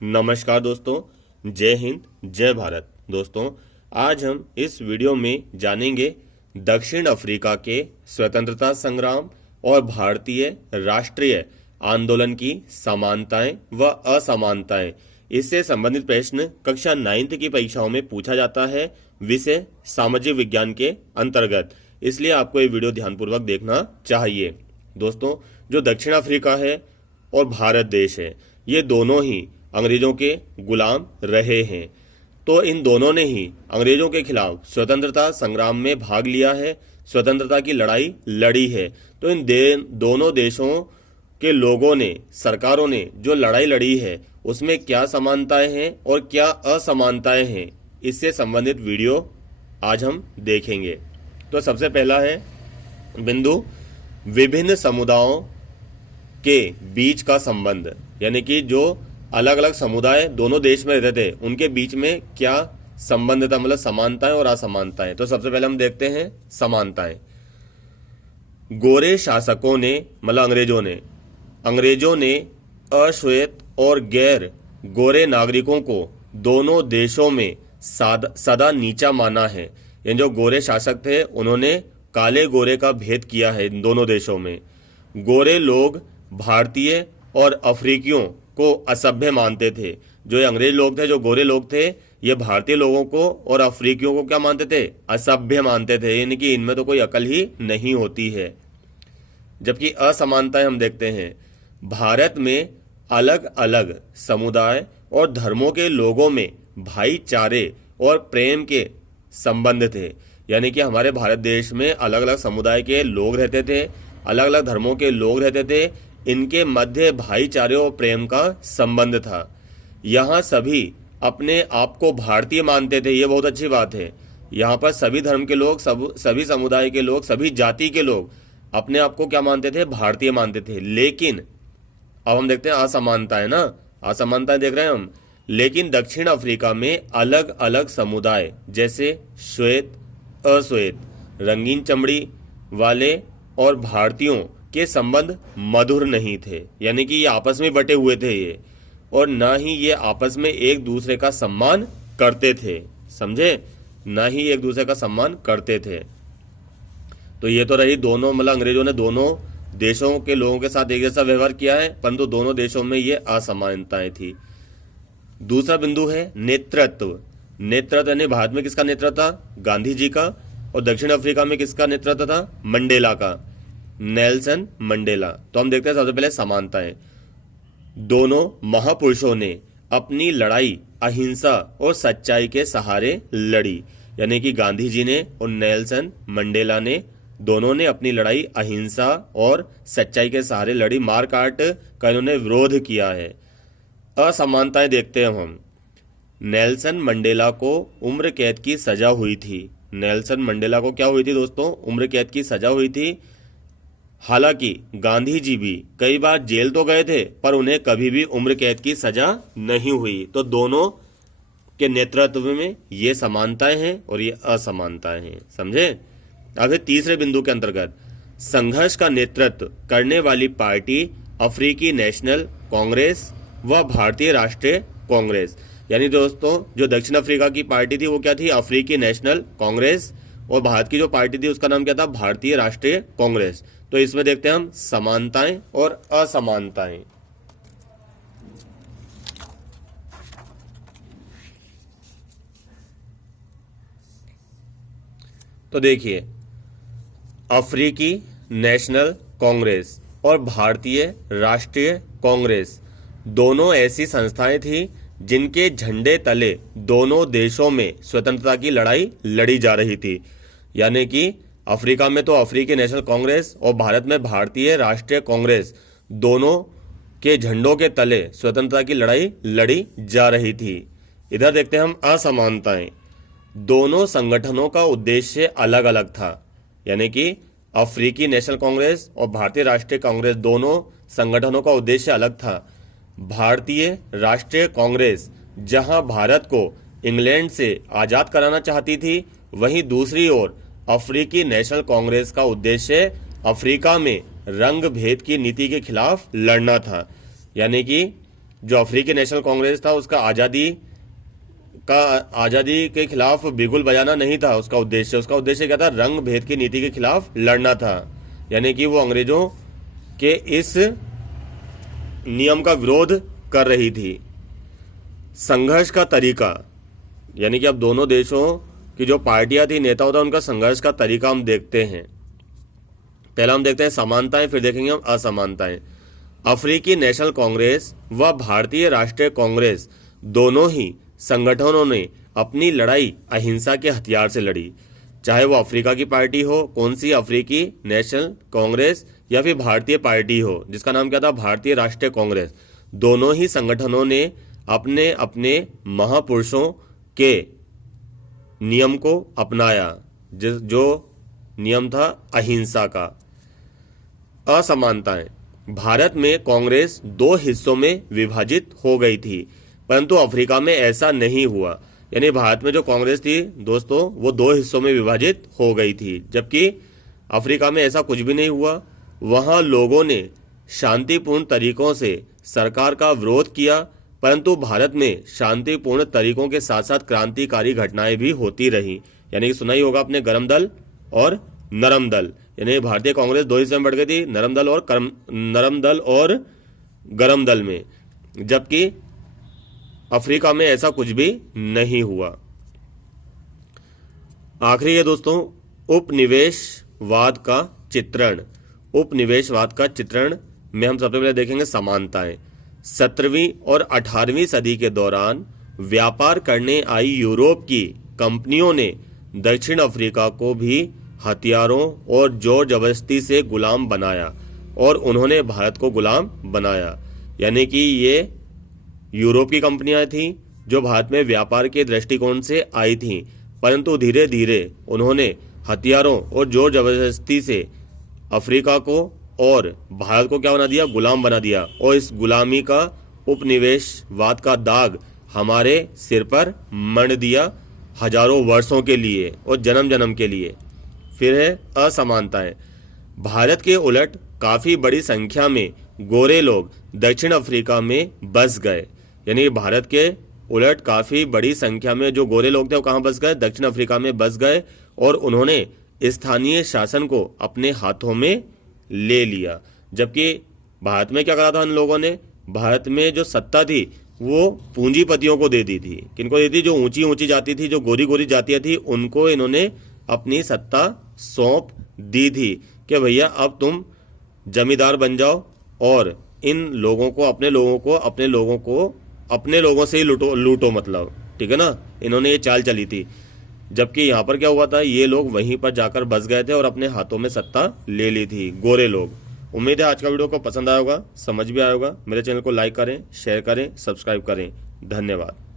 नमस्कार दोस्तों, जय हिंद जय भारत। दोस्तों, आज हम इस वीडियो में जानेंगे दक्षिण अफ्रीका के स्वतंत्रता संग्राम और भारतीय राष्ट्रीय आंदोलन की समानताएं व असमानताएं। इससे संबंधित प्रश्न कक्षा 9th की परीक्षाओं में पूछा जाता है, विषय सामाजिक विज्ञान के अंतर्गत। इसलिए आपको ये वीडियो ध्यानपूर्वक देखना चाहिए। दोस्तों, जो दक्षिण अफ्रीका है और भारत देश है, ये दोनों ही अंग्रेजों के गुलाम रहे हैं। तो इन दोनों ने ही अंग्रेजों के खिलाफ स्वतंत्रता संग्राम में भाग लिया है, स्वतंत्रता की लड़ाई लड़ी है। तो इन दोनों देशों के लोगों ने, सरकारों ने जो लड़ाई लड़ी है, उसमें क्या समानताएं हैं और क्या असमानताएं हैं, इससे संबंधित वीडियो आज हम देखेंगे। तो सबसे पहला है बिंदु, विभिन्न समुदायों के बीच का संबंध, यानी कि जो अलग अलग समुदाय दोनों देश में रहते थे, उनके बीच में क्या संबंध था, मतलब समानताएं और असमानताएं। तो सबसे पहले हम देखते हैं समानताएं। गोरे शासकों ने, मतलब अंग्रेजों ने अश्वेत और गैर गोरे नागरिकों को दोनों देशों में सदा नीचा माना है। ये जो गोरे शासक थे, उन्होंने काले गोरे का भेद किया है इन दोनों देशों में। गोरे लोग भारतीय और अफ्रीकियों को असभ्य मानते थे। जो ये अंग्रेज लोग थे, जो गोरे लोग थे, ये भारतीय लोगों को और अफ्रीकियों को क्या मानते थे? असभ्य मानते थे, यानी कि इनमें तो कोई अकल ही नहीं होती है। जबकि असमानताएं हम देखते हैं, भारत में अलग अलग समुदाय और धर्मों के लोगों में भाईचारे और प्रेम के संबंध थे। यानी कि हमारे भारत देश में अलग अलग समुदाय के लोग रहते थे, अलग अलग धर्मों के लोग रहते थे, इनके मध्य भाईचारे और प्रेम का संबंध था। यहाँ सभी अपने आप को भारतीय मानते थे, ये बहुत अच्छी बात है। यहाँ पर सभी धर्म के लोग, सभी समुदाय के लोग, सभी जाति के लोग अपने आप को क्या मानते थे? भारतीय मानते थे। लेकिन अब हम देखते हैं असमानताएं ना, असमानताएं देख रहे हैं हम। लेकिन दक्षिण अफ्रीका में अलग अलग समुदाय, जैसे श्वेत, अश्वेत, रंगीन चमड़ी वाले और भारतीयों के संबंध मधुर नहीं थे। यानी कि ये आपस में बटे हुए थे ये, और ना ही ये आपस में एक दूसरे का सम्मान करते थे, समझे? ना ही एक दूसरे का सम्मान करते थे। तो ये तो रही दोनों, मतलब अंग्रेजों ने दोनों देशों के लोगों के साथ एक जैसा व्यवहार किया है, परंतु दोनों देशों में ये असमानताएं थी। दूसरा बिंदु है नेतृत्व। नेतृत्व यानी भारत में किसका नेतृत्व था? गांधी जी का। और दक्षिण अफ्रीका में किसका नेतृत्व था? मंडेला का, नेल्सन मंडेला। तो हम देखते हैं सबसे पहले समानताएं। दोनों महापुरुषों ने अपनी लड़ाई अहिंसा और सच्चाई के सहारे लड़ी। यानी कि गांधी जी ने और नेल्सन मंडेला ने, दोनों ने अपनी लड़ाई अहिंसा और सच्चाई के सहारे लड़ी। मार काट का इन्होंने विरोध किया है। असमानताएं देखते हैं हम। नेल्सन मंडेला को उम्र कैद की सजा हुई थी। नेल्सन मंडेला को क्या हुई थी दोस्तों? उम्र कैद की सजा हुई थी। हालांकि गांधी जी भी कई बार जेल तो गए थे, पर उन्हें कभी भी उम्र कैद की सजा नहीं हुई। तो दोनों के नेतृत्व में ये समानताएं हैं और ये असमानताएं हैं, समझे? आगे तीसरे बिंदु के अंतर्गत, संघर्ष का नेतृत्व करने वाली पार्टी अफ्रीकी नेशनल कांग्रेस व भारतीय राष्ट्रीय कांग्रेस। यानी दोस्तों, जो दक्षिण अफ्रीका की पार्टी थी वो क्या थी? अफ्रीकी नेशनल कांग्रेस। और भारत की जो पार्टी थी उसका नाम क्या था? भारतीय राष्ट्रीय कांग्रेस। तो इसमें देखते हैं हम समानताएं और असमानताएं। तो देखिए, अफ्रीकी नेशनल कांग्रेस और भारतीय राष्ट्रीय कांग्रेस दोनों ऐसी संस्थाएं थी जिनके झंडे तले दोनों देशों में स्वतंत्रता की लड़ाई लड़ी जा रही थी। यानी कि अफ्रीका में तो अफ्रीकी नेशनल कांग्रेस और भारत में भारतीय राष्ट्रीय कांग्रेस, दोनों के झंडों के तले स्वतंत्रता की लड़ाई लड़ी जा रही थी। इधर देखते हैं हम असमानताएं। दोनों संगठनों का उद्देश्य अलग अलग था। यानी कि अफ्रीकी नेशनल कांग्रेस और भारतीय राष्ट्रीय कांग्रेस, दोनों संगठनों का उद्देश्य अलग था। भारतीय राष्ट्रीय कांग्रेस जहां भारत को इंग्लैंड से आजाद कराना चाहती थी, वहीं दूसरी ओर अफ्रीकी नेशनल कांग्रेस का उद्देश्य अफ्रीका में रंग भेद की नीति के खिलाफ लड़ना था। यानी कि जो अफ्रीकी नेशनल कांग्रेस था उसका आजादी के खिलाफ बिगुल बजाना नहीं था उसका उद्देश्य क्या था? रंग भेद की नीति के खिलाफ लड़ना था। यानी कि वो अंग्रेजों के इस नियम का विरोध कर रही थी। संघर्ष का तरीका, यानी कि अब दोनों देशों की जो पार्टियां थी, नेता होता, उनका संघर्ष का तरीका हम देखते हैं। पहला हम देखते हैं समानताएं, फिर देखेंगे हम असमानताएं। अफ्रीकी नेशनल कांग्रेस व भारतीय राष्ट्रीय कांग्रेस दोनों ही संगठनों ने अपनी लड़ाई अहिंसा के हथियार से लड़ी। चाहे वो अफ्रीका की पार्टी हो, कौन सी, अफ्रीकी नेशनल कांग्रेस या फिर भारतीय पार्टी हो जिसका नाम क्या था? भारतीय राष्ट्रीय कांग्रेस। दोनों ही संगठनों ने अपने अपने महापुरुषों के नियम को अपनाया, जो नियम था अहिंसा का। असमानताएं, भारत में कांग्रेस दो हिस्सों में विभाजित हो गई थी, परंतु अफ्रीका में ऐसा नहीं हुआ। यानी भारत में जो कांग्रेस थी दोस्तों, वो दो हिस्सों में विभाजित हो गई थी, जबकि अफ्रीका में ऐसा कुछ भी नहीं हुआ। वहां लोगों ने शांतिपूर्ण तरीकों से सरकार का विरोध किया, परंतु भारत में शांतिपूर्ण तरीकों के साथ साथ क्रांतिकारी घटनाएं भी होती रही। यानी कि सुना ही होगा आपने, गरम दल और नरम दल। यानी भारतीय कांग्रेस दो हिस्से में बढ़ गई थी, नरम दल और गरम दल में, जबकि अफ्रीका में ऐसा कुछ भी नहीं हुआ। आखिरी है दोस्तों उपनिवेशवाद का चित्रण। उपनिवेशवाद का चित्रण में हम सबसे पहले देखेंगे समानताएं। 17वीं और 18वीं सदी के दौरान व्यापार करने आई यूरोप की कंपनियों ने दक्षिण अफ्रीका को भी हथियारों और जोर जबरदस्ती से गुलाम बनाया और उन्होंने भारत को गुलाम बनाया। यानी कि ये यूरोप की कंपनियां थीं जो भारत में व्यापार के दृष्टिकोण से आई थीं, परंतु धीरे धीरे उन्होंने हथियारों और जोर जबरदस्ती से अफ्रीका को और भारत को क्या बना दिया? गुलाम बना दिया। और इस गुलामी का, उपनिवेशवाद का दाग हमारे सिर पर मढ़ दिया हजारों वर्षों के लिए और जन्म जन्म के लिए। फिर है असमानताएं। भारत के उलट काफी बड़ी संख्या में गोरे लोग दक्षिण अफ्रीका में बस गए। यानी भारत के उलट काफी बड़ी संख्या में जो गोरे लोग थे वो कहां बस गए? दक्षिण अफ्रीका में बस गए और उन्होंने स्थानीय शासन को अपने हाथों में ले लिया। जबकि भारत में क्या करा था इन लोगों ने? भारत में जो सत्ता थी वो पूंजीपतियों को दे दी थी। किनको दी थी? जो ऊंची ऊंची जाति थी, जो गोरी गोरी जातियां थी, उनको इन्होंने अपनी सत्ता सौंप दी थी कि भैया अब तुम जमींदार बन जाओ और इन लोगों को, अपने लोगों से ही लूटो मतलब, ठीक है ना। इन्होंने ये चाल चली थी। जबकि यहाँ पर क्या हुआ था? ये लोग वहीं पर जाकर बस गए थे और अपने हाथों में सत्ता ले ली थी, गोरे लोग। उम्मीद है आज का वीडियो को पसंद आया होगा, समझ भी आया होगा। मेरे चैनल को लाइक करें, शेयर करें, सब्सक्राइब करें। धन्यवाद।